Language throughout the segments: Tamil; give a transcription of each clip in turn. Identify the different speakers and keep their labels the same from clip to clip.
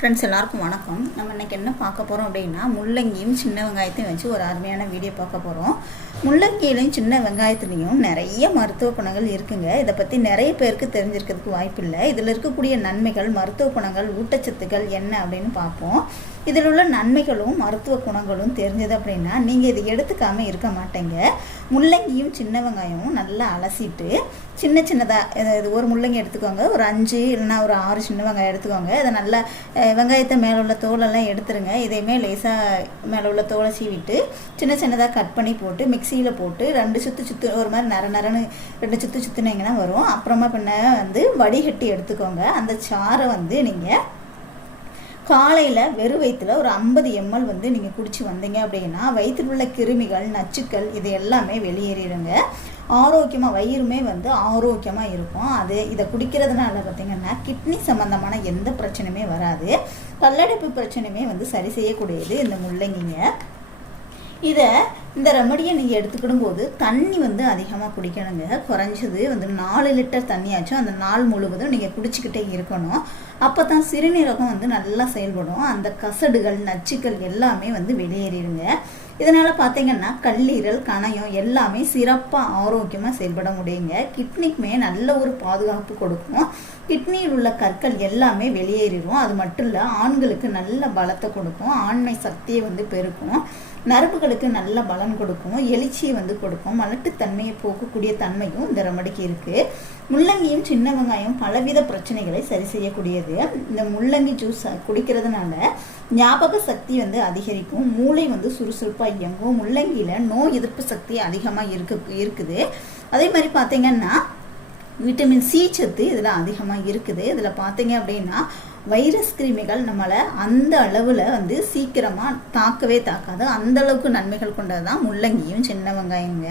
Speaker 1: ஃப்ரெண்ட்ஸ் எல்லாருக்கும் வணக்கம். நம்ம இன்னைக்கு என்ன பார்க்க போகிறோம் அப்படின்னா முள்ளங்கியும் சின்ன வெங்காயத்தையும் வச்சு ஒரு அருமையான வீடியோ பார்க்க போகிறோம் முள்ளங்கியிலையும் சின்ன வெங்காயத்துலேயும் நிறைய மருத்துவ குணங்கள் இருக்குங்க. இதை பற்றி நிறைய பேருக்கு தெரிஞ்சிருக்கிறதுக்கு வாய்ப்பு இல்லை இதில் இருக்கக்கூடிய நன்மைகள் மருத்துவ குணங்கள் ஊட்டச்சத்துக்கள் என்ன அப்படின்னு பார்ப்போம். இதில் உள்ள நன்மைகளும் மருத்துவ குணங்களும் தெரிஞ்சது அப்படின்னா நீங்கள் இதை எடுத்துக்காமல் இருக்க மாட்டேங்க. முள்ளங்கியும் சின்ன வெங்காயமும் நல்லா அலசிட்டு சின்ன சின்னதாக இது ஒரு முள்ளங்கி எடுத்துக்கோங்க. ஒரு அஞ்சு இல்லைன்னா ஒரு ஆறு சின்ன வெங்காயம் எடுத்துக்கோங்க. இதை நல்லா வெங்காயத்தை மேலே உள்ள தோலெல்லாம் எடுத்துருங்க. இதையுமே லேசாக மேலே உள்ள தோலை சீவிட்டு சின்ன சின்னதாக கட் பண்ணி போட்டு மிக்சியில் போட்டு ரெண்டு சுற்று சுற்று ஒரு மாதிரி நர நரன்னு ரெண்டு சுற்று சுற்றுனீங்கன்னா வரும். அப்புறமா பின்ன வந்து வடிகட்டி எடுத்துக்கோங்க. அந்த சாறை வந்து நீங்கள் காலையில் வெறும் வயிற்றுல ஒரு ஐம்பது எம்எல் வந்து நீங்கள் குடிச்சு வந்தீங்க அப்படின்னா வயிற்றில் உள்ள கிருமிகள் நச்சுக்கள் இது எல்லாமே வெளியேறிடுங்க. ஆரோக்கியமாக வயிறுமே வந்து ஆரோக்கியமாக இருக்கும். அது இதை குடிக்கிறதுனால பார்த்தீங்கன்னா கிட்னி சம்மந்தமான எந்த பிரச்சனையுமே வராது. கல்லடைப்பு பிரச்சனையுமே வந்து சரி செய்யக்கூடியது இந்த முள்ளங்கிங்க. இதை இந்த ரெமடியை நீங்கள் எடுத்துக்கிடும் போது தண்ணி வந்து அதிகமாக குடிக்கணுங்க. குறைஞ்சது வந்து நாலு லிட்டர் தண்ணியாச்சும் அந்த நாள் முழுவதும் நீங்கள் குடிச்சிக்கிட்டே இருக்கணும். அப்போ தான் சிறுநீரகம் வந்து நல்லா செயல்படும். அந்த கசடுகள் நச்சுக்கள் எல்லாமே வந்து வெளியேறிடுங்க. இதனால் பார்த்தீங்கன்னா கல்லீரல் கணையம் எல்லாமே சிறப்பாக ஆரோக்கியமாக செயல்பட முடியுங்க. கிட்னிக்குமே நல்ல ஒரு பாதுகாப்பு கொடுக்கும். கிட்னியில் உள்ள கற்கள் எல்லாமே வெளியேறிடும். அது மட்டும் இல்லை ஆண்களுக்கு நல்ல பலத்தை கொடுக்கும். ஆண்மை சக்தியை வந்து பெருக்கும். நரம்புகளுக்கு நல்ல பலன் கொடுக்கும். எழுச்சியை வந்து கொடுக்கும். மலட்டுத்தன்மையை போக்கக்கூடிய தன்மையும் இந்த ரெமடிக்கு இருக்குது முள்ளங்கியும் சின்ன வெங்காயம் பலவித பிரச்சனைகளை சரி செய்யக்கூடியது. இந்த முள்ளங்கி ஜூஸ் குடிக்கிறதுனால ஞாபக சக்தி வந்து அதிகரிக்கும். மூளை வந்து சுறுசுறுப்பாக இயங்கும். முள்ளங்கியில் நோய் எதிர்ப்பு சக்தி அதிகமாக இருக்கு இருக்குது. அதே மாதிரி பார்த்தீங்கன்னா விட்டமின் சி சத்து இதில் அதிகமாக இருக்குது. இதில் பார்த்தீங்க அப்படின்னா வைரஸ் கிருமிகள் நம்மளை அந்த அளவில் வந்து சீக்கிரமாக தாக்கவே தாக்காது. அந்த அளவுக்கு நன்மைகள் கொண்டது தான் முள்ளங்கியும் சின்ன வெங்காயங்க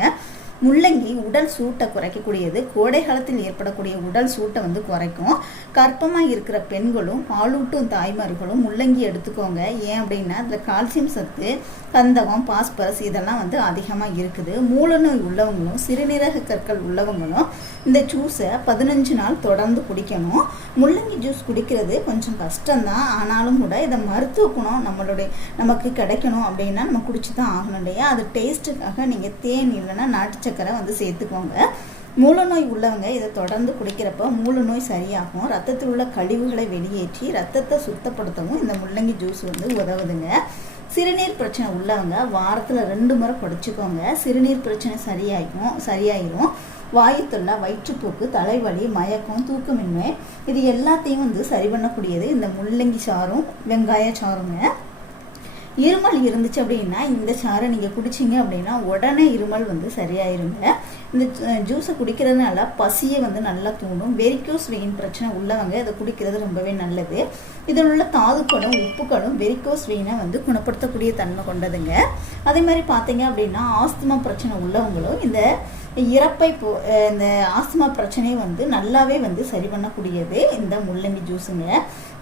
Speaker 1: முள்ளங்கி உடல் சூட்டை குறைக்கக்கூடியது. கோடை காலத்தில் ஏற்படக்கூடிய உடல் சூட்டை வந்து குறைக்கும். கர்ப்பமாக இருக்கிற பெண்களும் பாலூட்டும் தாய்மார்களும் முள்ளங்கி எடுத்துக்கோங்க. ஏன் அப்படின்னா அதில் கால்சியம் சத்து கந்தகம் பாஸ்பரஸ் இதெல்லாம் வந்து அதிகமாக இருக்குது. மூலநோய் உள்ளவங்களும் சிறுநீரக கற்கள் உள்ளவங்களும் இந்த ஜூஸை பதினஞ்சு நாள் தொடர்ந்து குடிக்கணும். முள்ளங்கி ஜூஸ் குடிக்கிறது கொஞ்சம் கஷ்டம்தான். ஆனாலும் கூட இதை மருத்துவ குணம் நம்மளுடைய நமக்கு கிடைக்கணும் அப்படின்னா நம்ம குடிச்சு தான் ஆகணும் இல்லையா? அது டேஸ்ட்டுக்காக நீங்கள் தேன் இல்லைன்னா நாட்டு சக்கரை வந்து சேர்த்துக்கோங்க. மூலநோய் உள்ளவங்க இதை தொடர்ந்து குடிக்கிறப்ப மூலநோய் சரியாகும். ரத்தத்தில் உள்ள கழிவுகளை வெளியேற்றி ரத்தத்தை சுத்தப்படுத்தவும் இந்த முள்ளங்கி ஜூஸ் வந்து உதவுதுங்க. சிறுநீர் பிரச்சனை உள்ளவங்க வாரத்தில் ரெண்டு முறை குடிச்சுக்கோங்க. சிறுநீர் பிரச்சனை சரியாகும் சரியாயிரும். வாயுத்தொல்லை வயிற்றுப்போக்கு தலைவலி மயக்கம் தூக்கமின்மை இது எல்லாத்தையும் வந்து சரி பண்ணக்கூடியது இந்த முள்ளங்கி சாறும் வெங்காய சாறுங்க. இருமல் இருந்துச்சு அப்படின்னா இந்த சாறை நீங்கள் குடிச்சிங்க அப்படின்னா உடனே இருமல் வந்து சரியாயிருங்க. இந்த ஜூஸை குடிக்கிறதுனால பசியை வந்து நல்லா தூண்டும். வெரிக்கோஸ் வெயின் பிரச்சனை உள்ளவங்க இதை குடிக்கிறது ரொம்பவே நல்லது. இதில் உள்ள தாதுக்களும் உப்புக்களும் வெரிக்கோஸ் வெயினை வந்து குணப்படுத்தக்கூடிய தன்மை கொண்டதுங்க. அதே மாதிரி பார்த்தீங்க அப்படின்னா ஆஸ்துமா பிரச்சனை உள்ளவங்களும் இந்த இறப்பை போ இந்த ஆஸ்துமா பிரச்சனையை வந்து நல்லாவே வந்து சரி பண்ணக்கூடியது இந்த முள்ளங்கி ஜூஸுங்க.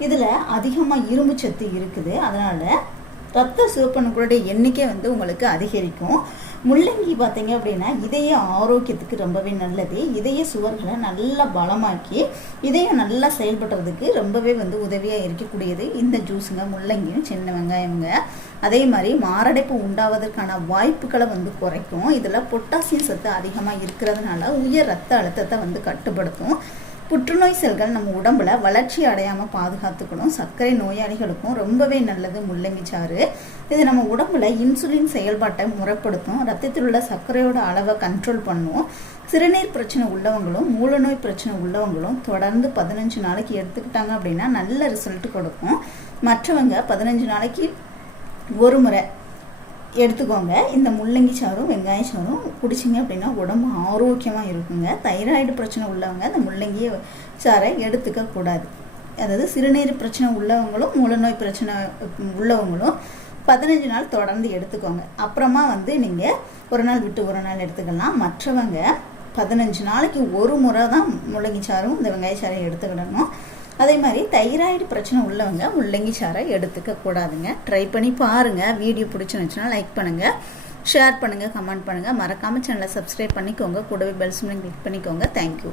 Speaker 1: இதில் அதிகமாக இரும்பு சத்து இருக்குது. அதனால் ரத்த சிவப்பணுக்களுடைய எண்ணிக்கை வந்து உங்களுக்கு அதிகரிக்கும். முள்ளங்கி பார்த்தீங்க அப்படின்னா இதய ஆரோக்கியத்துக்கு ரொம்பவே நல்லது. இதய சுவர்களை நல்லா பலமாக்கி இதயம் நல்லா செயல்படுறதுக்கு ரொம்பவே வந்து உதவியாக இருக்கக்கூடியது இந்த ஜூஸுங்க முள்ளங்கியும் சின்ன வெங்காயம்ங்க. அதே மாதிரி மாரடைப்பு உண்டாவதற்கான வாய்ப்புகளை வந்து குறைக்கும். இதில் பொட்டாசியம் சத்து அதிகமாக இருக்கிறதுனால உயர் ரத்த அழுத்தத்தை வந்து கட்டுப்படுத்தும். புற்றுநோய் செல்கள் நம்ம உடம்புல வளர்ச்சி அடையாமல் பாதுகாத்துக்கணும். சர்க்கரை நோயாளிகளுக்கும் ரொம்பவே நல்லது முள்ளங்கி சாறு. இது நம்ம உடம்புல இன்சுலின் செயல்பாட்டை முறைப்படுத்தும். ரத்தத்தில் உள்ள சர்க்கரையோட அளவை கண்ட்ரோல் பண்ணும். சிறுநீர் பிரச்சனை உள்ளவங்களும் மூலநோய் பிரச்சனை உள்ளவங்களும் தொடர்ந்து பதினஞ்சு நாளைக்கு எடுத்துக்கிட்டாங்க அப்படின்னா நல்ல ரிசல்ட் கொடுக்கும். மற்றவங்க பதினஞ்சு நாளைக்கு ஒரு முறை எடுத்துக்கோங்க. இந்த முள்ளங்கி சாறும் வெங்காய சாறும் குடிச்சிங்க அப்படின்னா உடம்பு ஆரோக்கியமாக இருக்குங்க. தைராய்டு பிரச்சனை உள்ளவங்க அந்த முள்ளங்கி சாறை எடுத்துக்கக்கூடாது அதாவது சிறுநீர் பிரச்சனை உள்ளவங்களும் மூலநோய் பிரச்சனை உள்ளவங்களும் பதினஞ்சு நாள் தொடர்ந்து எடுத்துக்கோங்க. அப்புறமா வந்து நீங்கள் ஒரு நாள் விட்டு ஒரு நாள் எடுத்துக்கலாம். மற்றவங்க பதினஞ்சு நாளைக்கு ஒரு முறை தான் முள்ளங்கி சாறும் இந்த வெங்காய சாறையும் எடுத்துக்கிடணும். அதே மாதிரி தைராய்டு பிரச்சனை உள்ளவங்க முள்ளங்கி சாரை எடுத்துக்க கூடாதுங்க. ட்ரை பண்ணி பாருங்கள் வீடியோ பிடிச்சிருந்துச்சுன்னா லைக் பண்ணுங்கள் ஷேர் பண்ணுங்கள் கமெண்ட் பண்ணுங்கள் மறக்காமல் சேனலை சப்ஸ்கிரைப் பண்ணிக்கோங்க. கூடவே பெல் சிம்லிங் கிளிக் பண்ணிக்கோங்க. Thank you